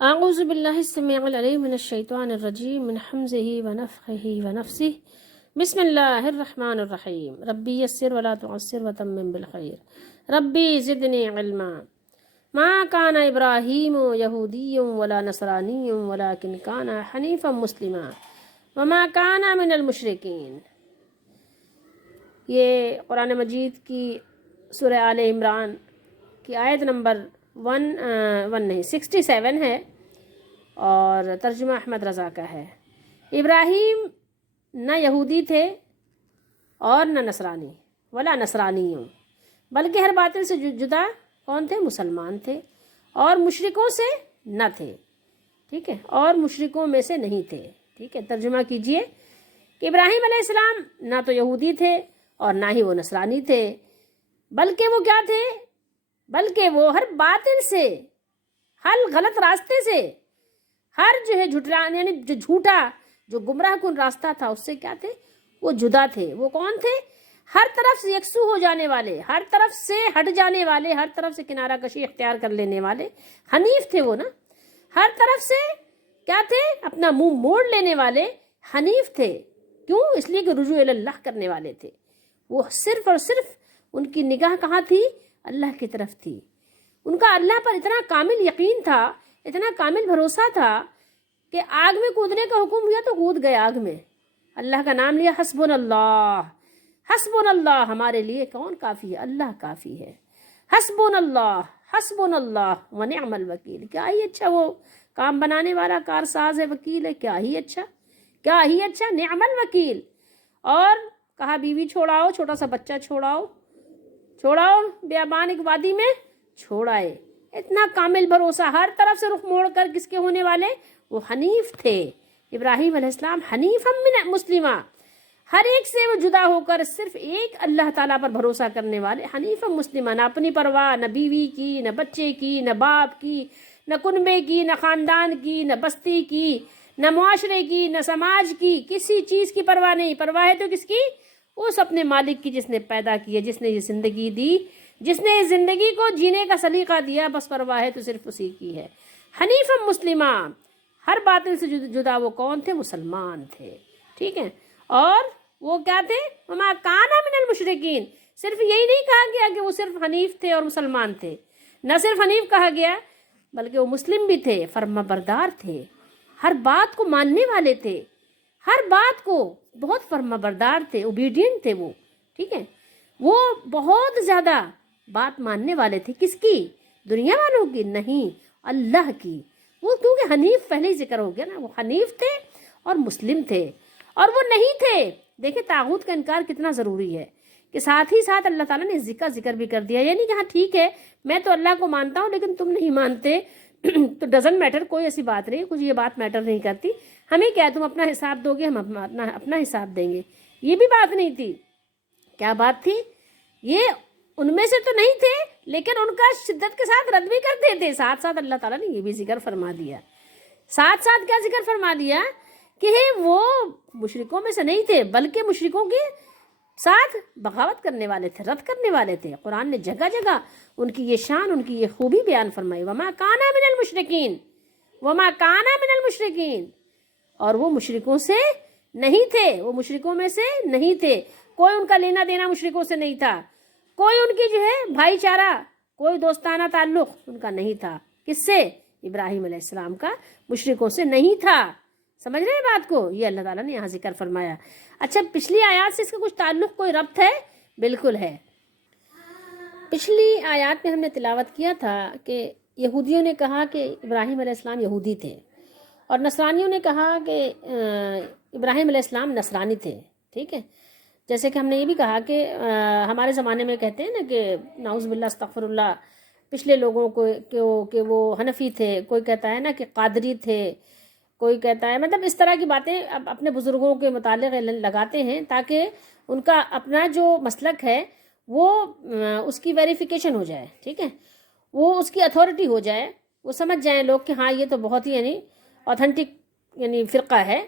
اعوذ باللہ السمیع العلیم من الشیطان الرجیم من حمزه ونفخه ونفثه بسم اللہ الرحمن الرحیم ربی یسر ولا تعسر وتمم بالخیر ربی زدنی علما ما کان ابراہیم یہودی ولا نصرانی ولکن کان حنیفا مسلما وما کان من المشرکین۔ یہ قرآن مجید کی سورہ آل عمران کی آیت نمبر 67 ہے اور ترجمہ احمد رضا کا ہے۔ ابراہیم نہ یہودی تھے اور نہ نصرانی ولا نصرانیوں، بلکہ ہر باطل سے جدا کون تھے؟ مسلمان تھے، اور مشرکوں سے نہ تھے، ٹھیک ہے، اور مشرکوں میں سے نہیں تھے، ٹھیک ہے۔ ترجمہ کیجئے کہ ابراہیم علیہ السلام نہ تو یہودی تھے اور نہ ہی وہ نصرانی تھے، بلکہ وہ کیا تھے؟ بلکہ وہ ہر باطل سے، ہر غلط راستے سے، ہر جو ہے یعنی جو جھوٹا، جو گمراہ کن راستہ تھا اس سے کیا تھے؟ وہ جدا تھے۔ وہ کون تھے؟ ہر طرف سے یکسو ہو جانے والے، ہر طرف سے ہٹ جانے والے، ہر طرف سے کنارہ کشی اختیار کر لینے والے حنیف تھے وہ نا۔ ہر طرف سے کیا تھے؟ اپنا منہ موڑ لینے والے حنیف تھے۔ کیوں؟ اس لیے کہ رجوع اللہ کرنے والے تھے۔ وہ صرف اور صرف ان کی نگاہ کہاں تھی؟ اللہ کی طرف تھی۔ ان کا اللہ پر اتنا کامل یقین تھا، اتنا کامل بھروسہ تھا کہ آگ میں کودنے کا حکم دیا تو کود گئے آگ میں، اللہ کا نام لیا، حسبنا اللہ، حسبنا اللہ، ہمارے لیے کون کافی ہے؟ اللہ کافی ہے، حسبنا اللہ، حسبنا اللہ ونعم الوکیل۔ کیا ہی اچھا وہ کام بنانے والا کارساز ہے، وکیل ہے، کیا ہی اچھا، کیا ہی اچھا، نعم الوکیل۔ اور کہا بیوی چھوڑاؤ، چھوٹا سا بچہ چھوڑاؤ بیابان ایک وادی میں چھوڑائے۔ اتنا کامل بھروسہ، ہر طرف سے رخ موڑ کر کس کے ہونے والے؟ وہ حنیف تھے۔ ابراہیم علیہ السلام حنیفا من مسلمہ، ہر ایک سے وہ جدا ہو کر صرف ایک اللہ تعالیٰ پر بھروسہ کرنے والے، حنیفا مسلمہ، نہ اپنی پرواہ، نہ بیوی کی، نہ بچے کی، نہ باپ کی، نہ کنبے کی، نہ خاندان کی، نہ بستی کی، نہ معاشرے کی، نہ سماج کی، کسی چیز کی پرواہ نہیں۔ پرواہ ہے تو کس کی؟ اس اپنے مالک کی، جس نے پیدا کیا، جس نے یہ زندگی دی، جس نے اس زندگی کو جینے کا سلیقہ دیا، بس پرواہ ہے تو صرف اسی کی ہے۔ حنیفا مسلمہ، ہر باطل سے جدا وہ کون تھے؟ مسلمان تھے، ٹھیک ہے۔ اور وہ کیا تھے؟ وما کان من المشرکین۔ صرف یہی نہیں کہا گیا کہ وہ صرف حنیف تھے اور مسلمان تھے، نہ صرف حنیف کہا گیا بلکہ وہ مسلم بھی تھے، فرما بردار تھے، ہر بات کو ماننے والے تھے، ہر بات کو بہت فرما بردار تھے، اوبیڈینٹ تھے وہ، ٹھیک ہے۔ وہ بہت زیادہ بات ماننے والے تھے، کس کی؟ دنیا والوں کی نہیں، اللہ کی۔ وہ کیونکہ حنیف پہلے ہی ذکر ہو گیا نا، وہ حنیف تھے اور مسلم تھے، اور وہ نہیں تھے۔ دیکھیں طاغوت کا انکار کتنا ضروری ہے کہ ساتھ ہی ساتھ اللہ تعالیٰ نے ذکر بھی کر دیا، یعنی کہ ہاں ٹھیک ہے میں تو اللہ کو مانتا ہوں لیکن تم نہیں مانتے تو ڈزنٹ میٹر، کوئی ایسی بات نہیں، کچھ یہ بات میٹر نہیں کرتی، ہمیں کیا ہے، تم اپنا حساب دو گے، ہم اپنا حساب دیں گے۔ یہ بھی بات نہیں تھی۔ کیا بات تھی؟ یہ ان میں سے تو نہیں تھے لیکن ان کا شدت کے ساتھ رد بھی کرتے تھے۔ ساتھ ساتھ اللہ تعالیٰ نے یہ بھی ذکر فرما دیا، ساتھ ساتھ کیا ذکر فرما دیا کہ وہ مشرکوں میں سے نہیں تھے بلکہ مشرکوں کے ساتھ بغاوت کرنے والے تھے، رد کرنے والے تھے۔ قرآن نے جگہ جگہ ان کی یہ شان، ان کی یہ خوبی بیان فرمائی، وما کان من المشرکین، وما کان من المشرکین، اور وہ مشرکوں سے نہیں تھے، وہ مشرکوں میں سے نہیں تھے، کوئی ان کا لینا دینا مشرکوں سے نہیں تھا، کوئی ان کی جو ہے بھائی چارہ، کوئی دوستانہ تعلق ان کا نہیں تھا۔ کس سے؟ ابراہیم علیہ السلام کا مشرکوں سے نہیں تھا۔ سمجھ رہے ہیں بات کو؟ یہ اللہ تعالیٰ نے یہاں ذکر فرمایا۔ اچھا، پچھلی آیات سے اس کا کچھ تعلق، کوئی ربط ہے؟ بالکل ہے۔ پچھلی آیات میں ہم نے تلاوت کیا تھا کہ یہودیوں نے کہا کہ ابراہیم علیہ السلام یہودی تھے، اور نصرانیوں نے کہا کہ ابراہیم علیہ السلام نصرانی تھے، ٹھیک ہے۔ جیسے کہ ہم نے یہ بھی کہا کہ ہمارے زمانے میں کہتے ہیں نا کہ نعوذ باللہ استغفر اللہ، پچھلے لوگوں کو کہ وہ حنفی تھے، کوئی کہتا ہے نا کہ قادری تھے، کوئی کہتا ہے، مطلب اس طرح کی باتیں اب اپنے بزرگوں کے متعلق لگاتے ہیں تاکہ ان کا اپنا جو مسلک ہے وہ اس کی ویریفیکیشن ہو جائے، ٹھیک ہے، وہ اس کی اتھارٹی ہو جائے، وہ سمجھ جائیں لوگ کہ ہاں یہ تو بہت ہی یعنی اوتھینٹک یعنی فرقہ ہے،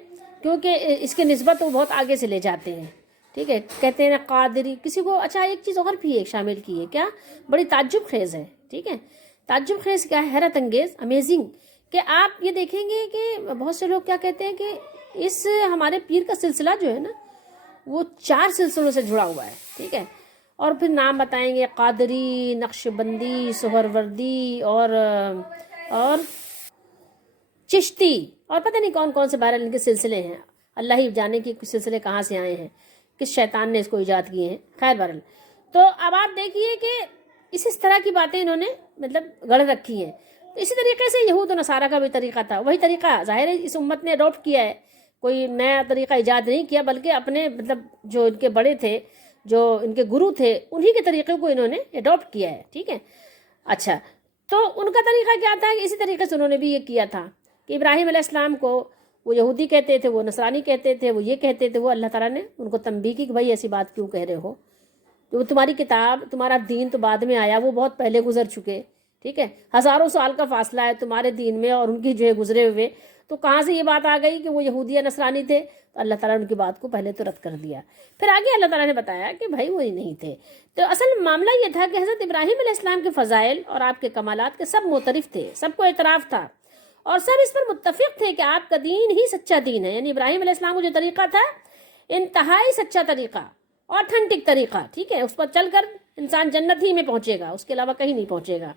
کیونکہ اس کی نسبت وہ بہت آگے سے لے جاتے ہیں، ٹھیک ہے۔ کہتے ہیں نا قادری کسی کو۔ اچھا، ایک چیز اور بھی ایک شامل کی ہے، کیا؟ بڑی تعجب خیز ہے، ٹھیک ہے۔ تعجب خیز کیا ہے؟ حیرت انگیز، امیزنگ، کہ آپ یہ دیکھیں گے کہ بہت سے لوگ کیا کہتے ہیں کہ اس ہمارے پیر کا سلسلہ جو ہے نا وہ 4 سلسلوں سے جڑا ہوا ہے، ٹھیک ہے، اور پھر نام بتائیں گے قادری، نقش بندی، سہروردی اور چشتی اور پتہ نہیں کون کون سے بہرحال ان کے سلسلے ہیں، اللہ ہی جانے کہ کچھ سلسلے کہاں سے آئے ہیں، کس شیطان نے اس کو ایجاد کیے ہیں، خیر بہرحال۔ تو اب آپ دیکھیے کہ اس طرح کی باتیں انہوں نے مطلب گڑھ رکھی ہیں۔ تو اسی طریقے سے یہود و نصارہ کا بھی طریقہ تھا، وہی طریقہ ظاہر ہے اس امت نے اڈاپٹ کیا ہے، کوئی نیا طریقہ ایجاد نہیں کیا، بلکہ اپنے مطلب جو ان کے بڑے تھے، جو ان کے گرو تھے، انہی کے طریقے کو انہوں نے اڈاپٹ کیا ہے، ٹھیک ہے۔ اچھا، تو ان کا طریقہ کیا تھا کہ اسی طریقے سے انہوں نے بھی یہ کیا تھا کہ ابراہیم علیہ السلام کو وہ یہودی کہتے تھے، وہ نصرانی کہتے تھے، وہ یہ کہتے تھے، وہ اللہ تعالیٰ نے ان کو تنبیہ کی کہ بھائی ایسی بات کیوں کہہ رہے ہو، تو تمہاری کتاب، تمہارا دین تو بعد میں آیا، وہ بہت پہلے گزر چکے، ٹھیک ہے، ہزاروں سال کا فاصلہ ہے تمہارے دین میں اور ان کی جو ہے گزرے ہوئے، تو کہاں سے یہ بات آ گئی کہ وہ یہودی یا نصرانی تھے؟ تو اللہ تعالیٰ نے ان کی بات کو پہلے تو رد کر دیا، پھر آگے اللہ تعالیٰ نے بتایا کہ بھائی وہی نہیں تھے۔ تو اصل معاملہ یہ تھا کہ حضرت ابراہیم علیہ السلام کے فضائل اور آپ کے کمالات کے سب معترف تھے، سب کو اعتراف تھا، اور سب اس پر متفق تھے کہ آپ کا دین ہی سچا دین ہے، یعنی ابراہیم علیہ السلام کو جو طریقہ تھا انتہائی سچا طریقہ، آتھینٹک طریقہ، ٹھیک ہے، اس پر چل کر انسان جنت ہی میں پہنچے گا، اس کے علاوہ کہیں نہیں پہنچے گا،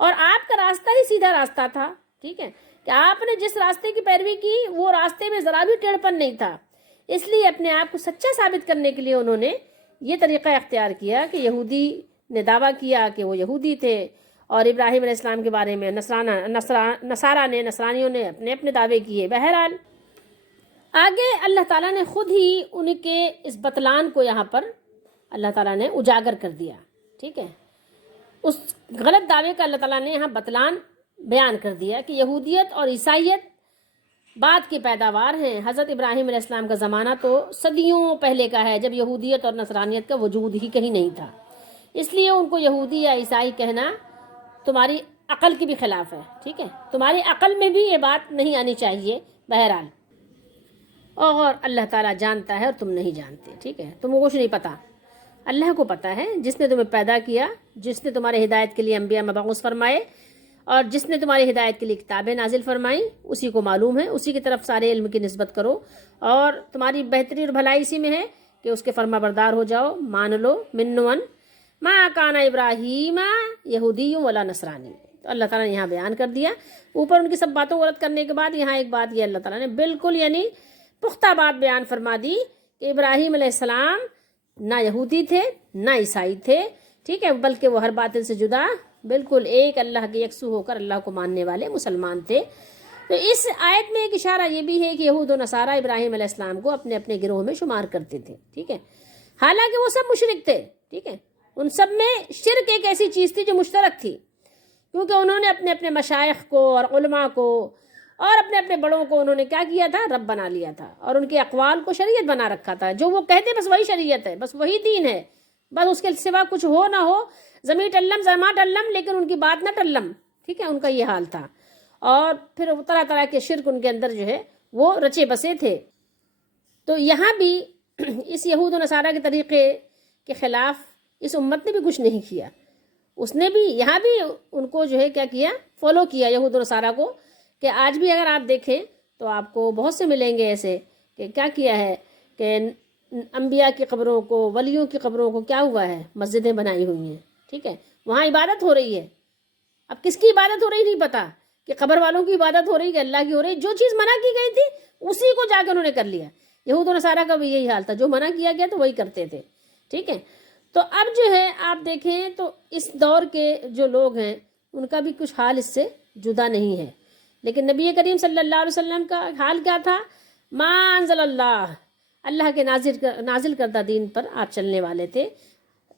اور آپ کا راستہ ہی سیدھا راستہ تھا، ٹھیک ہے، کہ آپ نے جس راستے کی پیروی کی وہ راستے میں ذرا بھی ٹیڑھ پن نہیں تھا، اس لیے اپنے آپ کو سچا ثابت کرنے کے لیے انہوں نے یہ طریقہ اختیار کیا کہ یہودی نے دعویٰ کیا کہ وہ یہودی تھے، اور ابراہیم علیہ السلام کے بارے میں نصرانیوں نے اپنے اپنے دعوے کیے۔ بہرحال آگے اللہ تعالیٰ نے خود ہی ان کے اس بطلان کو یہاں پر اللہ تعالیٰ نے اجاگر کر دیا، ٹھیک ہے، اس غلط دعوے کا اللہ تعالیٰ نے یہاں بطلان بیان کر دیا کہ یہودیت اور عیسائیت بعد کی پیداوار ہیں، حضرت ابراہیم علیہ السلام کا زمانہ تو صدیوں پہلے کا ہے، جب یہودیت اور نصرانیت کا وجود ہی کہیں نہیں تھا، اس لیے ان کو یہودی یا عیسائی کہنا تمہاری عقل کے بھی خلاف ہے، ٹھیک ہے، تمہاری عقل میں بھی یہ بات نہیں آنی چاہیے۔ بہرحال اور اللہ تعالیٰ جانتا ہے اور تم نہیں جانتے، ٹھیک ہے، تم کو کچھ نہیں پتا، اللہ کو پتا ہے، جس نے تمہیں پیدا کیا، جس نے تمہارے ہدایت کے لیے انبیاء مبعوث فرمائے، اور جس نے تمہاری ہدایت کے لیے کتابیں نازل فرمائیں، اسی کو معلوم ہے، اسی کی طرف سارے علم کی نسبت کرو، اور تمہاری بہتری اور بھلائی اسی میں ہے کہ اس کے فرما بردار ہو جاؤ، مان لو، منون ما کان ابراہیم یہودی ولا نصرانی۔ تو اللہ تعالیٰ نے یہاں بیان کر دیا، اوپر ان کی سب باتوں کو رد کرنے کے بعد یہاں ایک بات یہ اللہ تعالیٰ نے بالکل یعنی پختہ بات بیان فرما دی کہ ابراہیم علیہ السلام نہ یہودی تھے نہ عیسائی تھے، ٹھیک ہے، بلکہ وہ ہر باطل سے جدا بالکل ایک اللہ کے یکسو ہو کر اللہ کو ماننے والے مسلمان تھے۔ تو اس آیت میں ایک اشارہ یہ بھی ہے کہ یہود و نصارہ ابراہیم علیہ السلام کو اپنے اپنے گروہ میں شمار کرتے تھے، ٹھیک ہے، حالانکہ وہ سب مشرک تھے، ٹھیک ہے، ان سب میں شرک ایک ایسی چیز تھی جو مشترک تھی، کیونکہ انہوں نے اپنے اپنے مشائخ کو اور علماء کو اور اپنے اپنے بڑوں کو انہوں نے کیا کیا تھا، رب بنا لیا تھا، اور ان کے اقوال کو شریعت بنا رکھا تھا، جو وہ کہتے بس وہی شریعت ہے، بس وہی دین ہے، بس اس کے سوا کچھ ہو نہ ہو، زمین ٹلم زما ٹلم، لیکن ان کی بات نہ ٹلم، ٹھیک ہے، ان کا یہ حال تھا، اور پھر طرح طرح کے شرک ان کے اندر جو ہے وہ رچے بسے تھے۔ تو یہاں بھی اس یہود و نصارہ کے طریقے کے خلاف اس امت نے بھی کچھ نہیں کیا، اس نے بھی یہاں بھی ان کو جو ہے کیا کیا، فالو کیا یہود و نصارہ کو، کہ آج بھی اگر آپ دیکھیں تو آپ کو بہت سے ملیں گے ایسے کہ کیا کیا ہے کہ انبیاء کی قبروں کو، ولیوں کی قبروں کو کیا ہوا ہے، مسجدیں بنائی ہوئی ہیں، ٹھیک ہے، وہاں عبادت ہو رہی ہے، اب کس کی عبادت ہو رہی نہیں پتا، کہ قبر والوں کی عبادت ہو رہی کہ اللہ کی ہو رہی، جو چیز منع کی گئی تھی اسی کو جا کے انہوں نے کر لیا۔ یہود و نصارہ کا بھی یہی حال تھا، جو منع کیا گیا تو وہی کرتے تھے، ٹھیک ہے۔ تو اب جو ہے آپ دیکھیں تو اس دور کے جو لوگ ہیں ان کا بھی کچھ حال اس سے جدا نہیں ہے، لیکن نبی کریم صلی اللہ علیہ وسلم کا حال کیا تھا، ما انزل اللہ کے نازل کردہ دین پر آپ چلنے والے تھے۔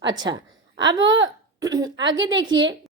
اچھا، اب آگے دیکھیے